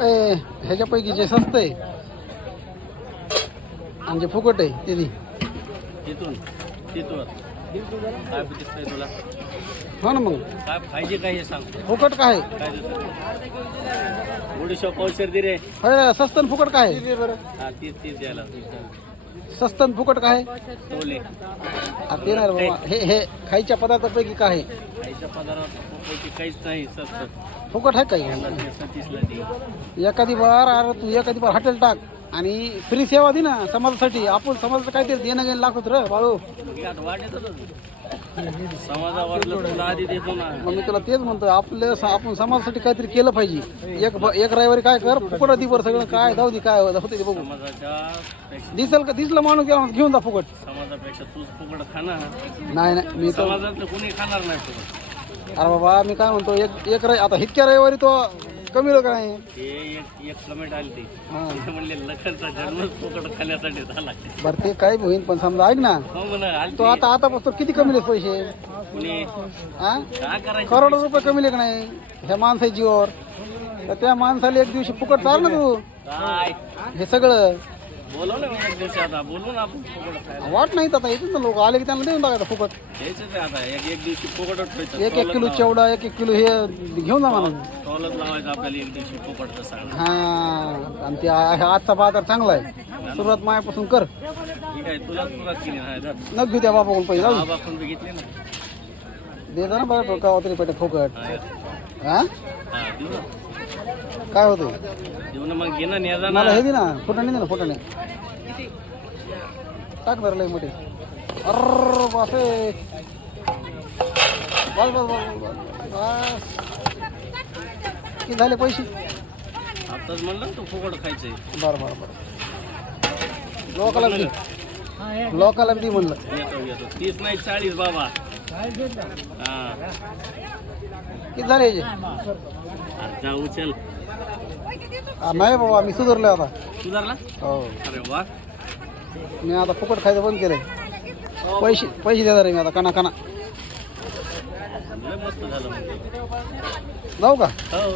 ह्याच्यापैकी जे स्वस्त आहे आणि जे फुकट आहे ते दे. तिथून तिथून काय दिसतंय तुला? हो ना मग काय पाहिजे काय हे सांग. फुकट काय काय थोडीशा पावशेर दे रे. आहे? स्वस्त आणि फुकट काय आहे? हा तीच तीच द्यायला स्वस्त आणि फुकट काय आहे? टोले ते नाही रे बाबा. हे खायच्या पदार्थापैकी काय आहे? खायच्या पदार्थापैकी काहीच नाही स्वस्त. फुकट आहे काही? 37 ला दे. एखादी बार अरे तू एखादी बार हॉटेल टाक आणि फ्री सेवा दे ना समाजासाठी. आपण समाजाचं काहीतरी देणं घेणं लागत रे बाळू. समाजावर तुला आधी देतो ना. मग मी तुला तेच म्हणतोय आपण समाजासाठी काहीतरी केलं पाहिजे. एक रविवारी काय कर फुकट दे बरं सगळं. काय जाऊ दे काय होते ते बघू. समाजाच्या दिसलं माणूस घेऊन जा फुकट. समाजापेक्षा तूच फुकट खाना. नाही नाही मी तर समाजातलं कोणी खाणार नाही फुकट. अरे बाबा मी काय म्हणतो एक आता इतक्या रविवारी तो कमी लोक नाही. हे एक कमेंट आली ती हा. म्हणले लखनचा जन्मच फुकट खाण्यासाठी झाला. बरं ते काय होईल पण समजा ऐक ना हो म्हणा आली तो आतापासून किती कमी पैसे कुणी हा काय करायचं. करोडो रुपये कमी का नाही ह्या माणसाच्या जीवावर. तर त्या माणसाला एक दिवशी फुकट चाल ना तू काय हे सगळं. बोलव ना एक दिवशी आता बोलू ना आपण फुकट खायला. वाट नाही आता येतील ना लोक आले की त्यांना देऊन टाकायचं फुकट. घ्यायचंच आहे आता एक दिवशी फुकटच ठेवायचं. एक किलो चिवडा 1 किलो हे घेऊन जा मला. टॉलच लावायचं आपल्याला एक दिवशी फुकट तसं. हा आणि ते आजचा बाजार चांगला आहे. सुरुवात मायापासून कर. ठीक आहे तुला सुरुवात केली नाही तर न घेऊ त्या बापाकडून पैसे जाऊ बाबा पण घेतले ना. दे जा ना बरं का तरी पेटे फुकट. हा हा देऊ ना काय होतं देऊ ना मग घे ना न्या जा मला ना. हे दे ना फुटाणे दे ना फुटाणे टाक बरं लय मोठे. अरे बापे बस बस बस बस बस. किती झाले पैसे? आताच म्हणलं ना तू फुकट खायचंय. बरं बरं बरं लोकाला बी लोकाला बी म्हणलं. येतो येतो 30 नाही 40 बाबा. हा किती झाले याचे? आता उचल. नाही बाबा मी सुधारले आता. सुधारला. हो अरे वा मी आता फुकट खायचं बंद केलंय. पैसे देणार आहे मी आता काना काना. लय मस्त झालं म्हणजे. जाऊ का? हो